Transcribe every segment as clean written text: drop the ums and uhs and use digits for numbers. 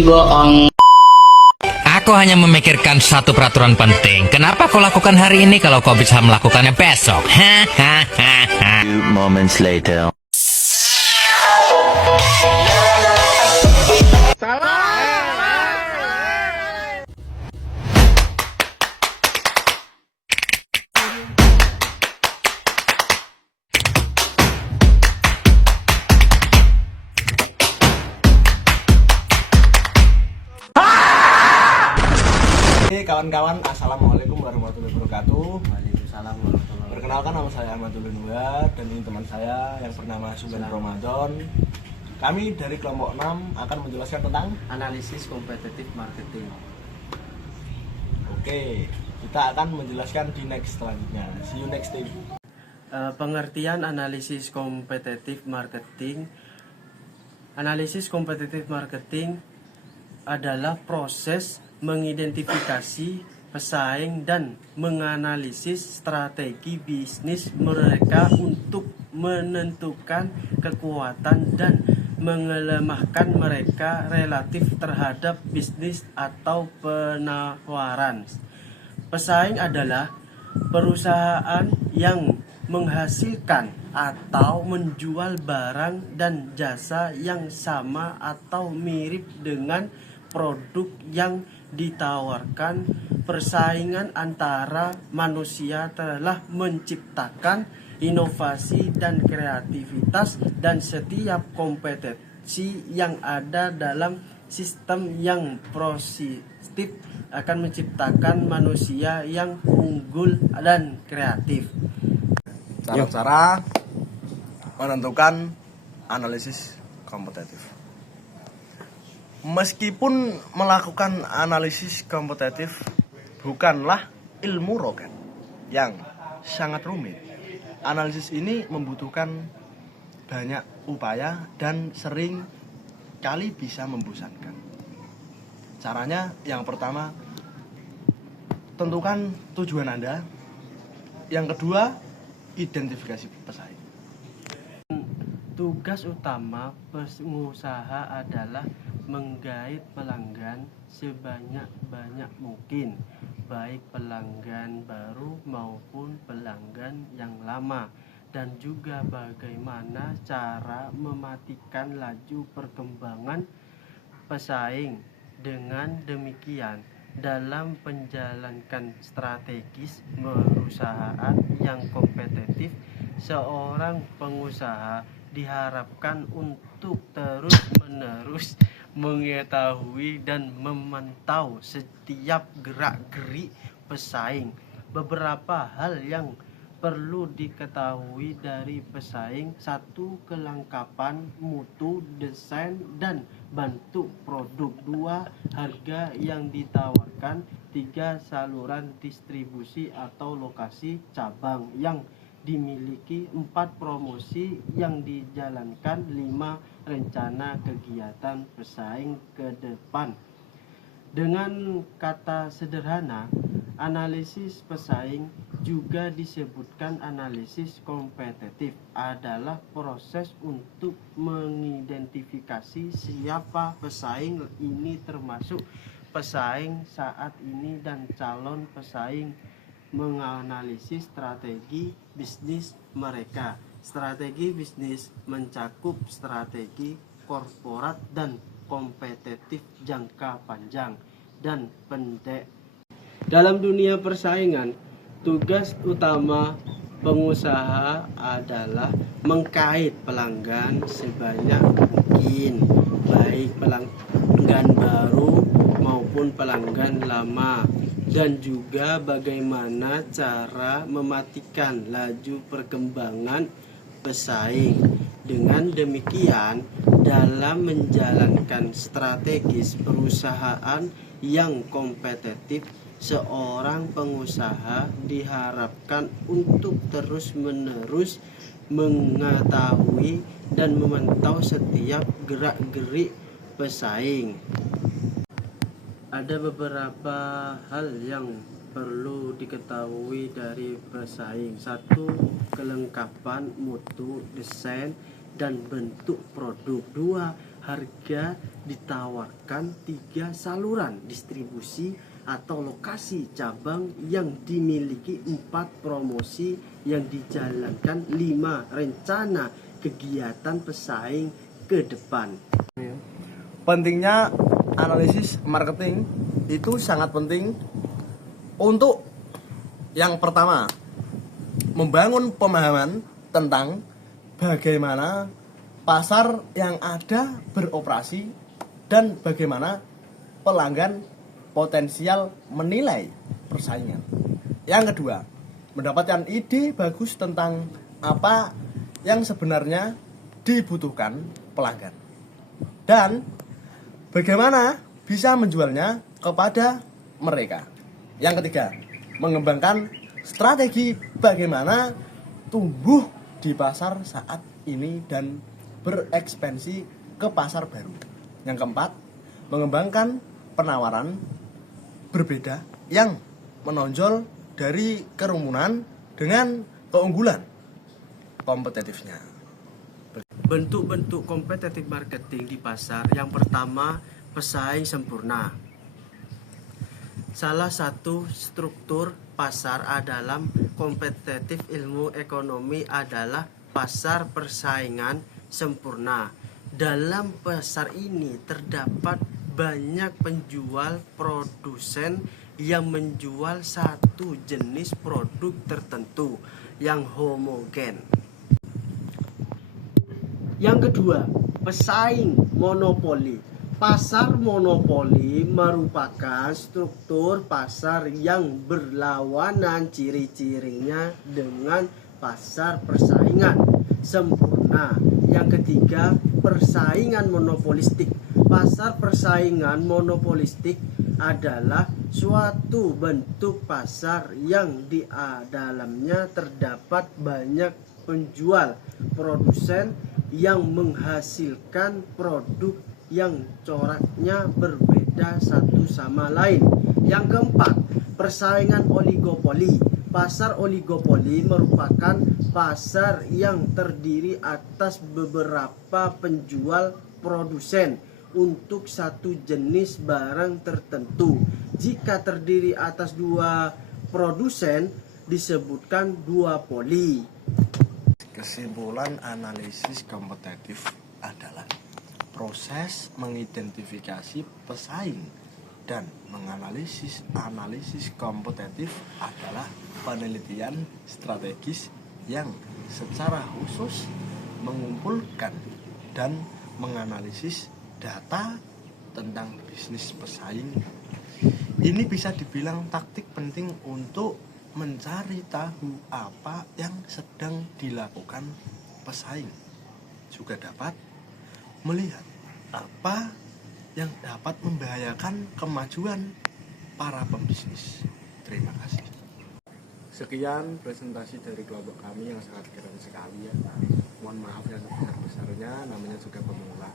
Ih, bohong. Aku hanya memikirkan satu peraturan penting. Kenapa kau lakukan hari ini kalau kau bisa melakukannya besok? Hahaha. Few moments later. Oke kawan-kawan, assalamualaikum warahmatullahi wabarakatuh. Waalaikumsalam warahmatullahi wabarakatuh. Perkenalkan, nama saya Ahmadul Nuar dan ini teman saya yang bernama Sugan Ramadan. Kami dari kelompok 6 akan menjelaskan tentang Analisis kompetitif marketing. Oke, kita akan menjelaskan di next selanjutnya. See you next time. Pengertian analisis kompetitif marketing. Analisis kompetitif marketing adalah proses mengidentifikasi pesaing dan menganalisis strategi bisnis mereka untuk menentukan kekuatan dan melemahkan mereka relatif terhadap bisnis atau penawaran. Pesaing adalah perusahaan yang menghasilkan atau menjual barang dan jasa yang sama atau mirip dengan produk yang ditawarkan. Persaingan antara manusia telah menciptakan inovasi dan kreativitas, dan setiap kompetensi yang ada dalam sistem yang positif akan menciptakan manusia yang unggul dan kreatif. Cara-cara menentukan analisis kompetitif. Meskipun melakukan analisis kompetitif bukanlah ilmu roket yang sangat rumit, analisis ini membutuhkan banyak upaya dan sering kali bisa membosankan. Caranya yang pertama, tentukan tujuan Anda. Yang kedua, identifikasi pesaing. Tugas utama pengusaha adalah menggait pelanggan sebanyak-banyak mungkin, baik pelanggan baru maupun pelanggan yang lama, dan juga bagaimana cara mematikan laju perkembangan pesaing. Dengan demikian, dalam menjalankan strategis perusahaan yang kompetitif, seorang pengusaha diharapkan untuk terus-menerus mengetahui dan memantau setiap gerak-gerik pesaing. Beberapa hal yang perlu diketahui dari pesaing: 1. Kelengkapan mutu, desain, dan bentuk produk. 2. Harga yang ditawarkan. 3. Saluran distribusi atau lokasi cabang yang dimiliki. 4. Promosi yang dijalankan. 5. Rencana kegiatan pesaing ke depan. Dengan kata sederhana, analisis pesaing, juga disebutkan analisis kompetitif, adalah proses untuk mengidentifikasi siapa pesaing ini, termasuk pesaing saat ini dan calon pesaing, menganalisis strategi bisnis mereka. Strategi bisnis mencakup strategi korporat dan kompetitif jangka panjang dan pendek. Dalam dunia persaingan, tugas utama pengusaha adalah mengkait pelanggan sebanyak mungkin, baik pelanggan baru maupun pelanggan lama, dan juga bagaimana cara mematikan laju perkembangan pesaing. Dengan demikian, dalam menjalankan strategis perusahaan yang kompetitif, seorang pengusaha diharapkan untuk terus-menerus mengetahui dan memantau setiap gerak-gerik pesaing. Ada beberapa hal yang perlu diketahui dari pesaing. 1. Kelengkapan mutu, desain, dan bentuk produk. 2. harga ditawarkan 3 saluran distribusi atau lokasi cabang yang dimiliki 4 promosi yang dijalankan 5 rencana kegiatan pesaing ke depan. Pentingnya analisis marketing itu sangat penting untuk yang pertama, membangun pemahaman tentang bagaimana pasar yang ada beroperasi dan bagaimana pelanggan potensial menilai persaingan. Yang kedua, mendapatkan ide bagus tentang apa yang sebenarnya dibutuhkan pelanggan dan bagaimana bisa menjualnya kepada mereka. Yang ketiga, mengembangkan strategi bagaimana tumbuh di pasar saat ini dan berekspansi ke pasar baru. Yang keempat, mengembangkan penawaran berbeda yang menonjol dari kerumunan dengan keunggulan kompetitifnya. Bentuk-bentuk kompetitif marketing di pasar. Yang pertama, pesaing sempurna. Salah satu struktur pasar adalah kompetitif ilmu ekonomi adalah pasar persaingan sempurna. Dalam pasar ini terdapat banyak penjual produsen yang menjual satu jenis produk tertentu yang homogen. Yang kedua, pesaing monopoli. Pasar monopoli merupakan struktur pasar yang berlawanan ciri-cirinya dengan pasar persaingan sempurna. Yang ketiga, persaingan monopolistik. Pasar persaingan monopolistik adalah suatu bentuk pasar yang di dalamnya terdapat banyak penjual produsen yang menghasilkan produk yang coraknya berbeda satu sama lain. Yang keempat, persaingan oligopoli. Pasar oligopoli merupakan pasar yang terdiri atas beberapa penjual produsen untuk satu jenis barang tertentu. Jika terdiri atas 2 produsen disebutkan duopoli. Kesimpulan analisis kompetitif adalah proses mengidentifikasi pesaing dan menganalisis analisis kompetitif adalah penelitian strategis yang secara khusus mengumpulkan dan menganalisis data tentang bisnis pesaing. Ini bisa dibilang taktik penting untuk mencari tahu apa yang sedang dilakukan pesaing. Juga dapat melihat apa yang dapat membahayakan kemajuan para pembisnis. Terima kasih. Sekian presentasi dari kelompok kami yang sangat keren sekali ya. Mohon maaf yang sebesar-besarnya, namanya juga pemula.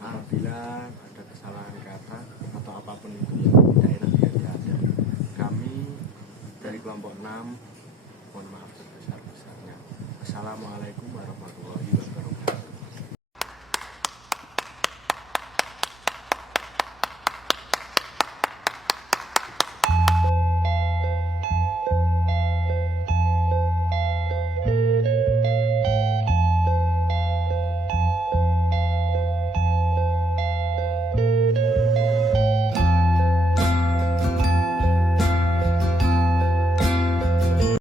Apabila ada kesalahan kata atau apapun itu yang tidak enak di hati Anda, kami dari kelompok 6 mohon maaf sebesar-besarnya. Assalamualaikum warahmatullahi wabarakatuh.